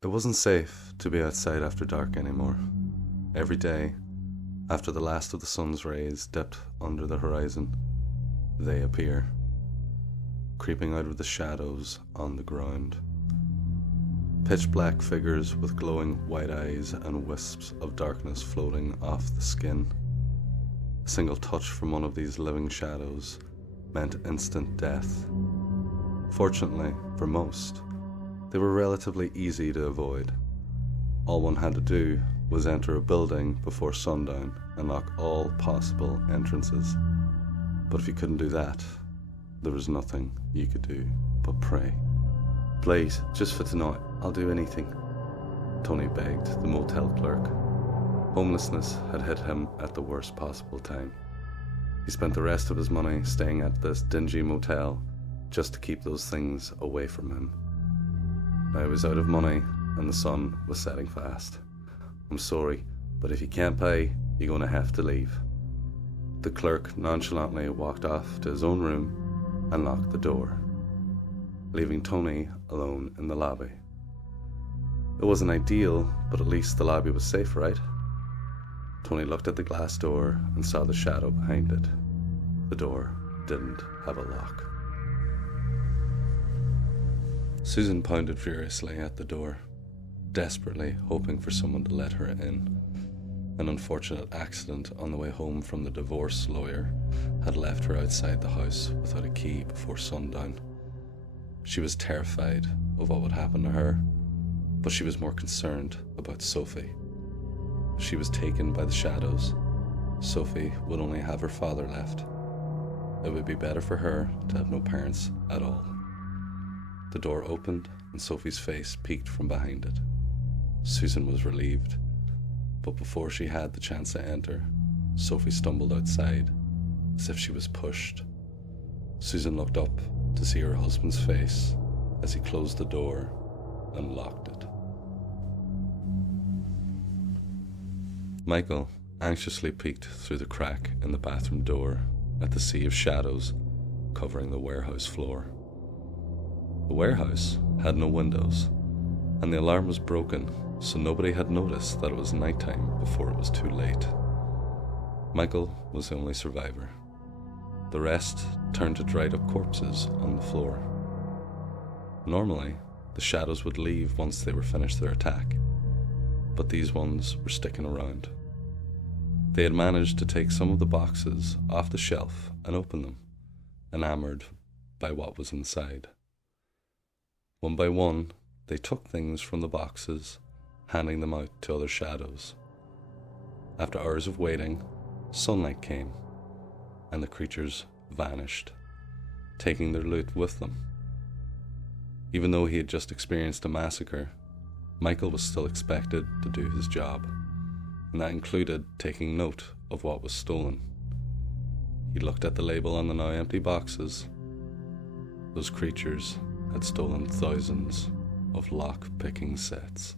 It wasn't safe to be outside after dark anymore. Every day, after the last of the sun's rays dipped under the horizon, they appear, creeping out of the shadows on the ground. Pitch black figures with glowing white eyes and wisps of darkness floating off the skin. A single touch from one of these living shadows meant instant death. Fortunately, for most, they were relatively easy to avoid. All one had to do was enter a building before sundown and lock all possible entrances. But if you couldn't do that, there was nothing you could do but pray. "Please, just for tonight, I'll do anything," Tony begged the motel clerk. Homelessness had hit him at the worst possible time. He spent the rest of his money staying at this dingy motel just to keep those things away from him. Now he was out of money and the sun was setting fast. "I'm sorry, but if you can't pay, you're going to have to leave." The clerk nonchalantly walked off to his own room and locked the door, leaving Tony alone in the lobby. It wasn't ideal, but at least the lobby was safe, right? Tony looked at the glass door and saw the shadow behind it. The door didn't have a lock. Susan pounded furiously at the door, desperately hoping for someone to let her in. An unfortunate accident on the way home from the divorce lawyer had left her outside the house without a key before sundown. She was terrified of what would happen to her, but she was more concerned about Sophie. If she was taken by the shadows, Sophie would only have her father left. It would be better for her to have no parents at all. The door opened and Sophie's face peeked from behind it. Susan was relieved, but before she had the chance to enter, Sophie stumbled outside as if she was pushed. Susan looked up to see her husband's face as he closed the door and locked it. Michael anxiously peeked through the crack in the bathroom door at the sea of shadows covering the warehouse floor. The warehouse had no windows, and the alarm was broken, so nobody had noticed that it was nighttime before it was too late. Michael was the only survivor. The rest turned to dried up corpses on the floor. Normally, the shadows would leave once they were finished their attack, but these ones were sticking around. They had managed to take some of the boxes off the shelf and open them, enamored by what was inside. One by one, they took things from the boxes, handing them out to other shadows. After hours of waiting, sunlight came, and the creatures vanished, taking their loot with them. Even though he had just experienced a massacre, Michael was still expected to do his job, and that included taking note of what was stolen. He looked at the label on the now empty boxes. Those creatures had stolen thousands of lock-picking sets.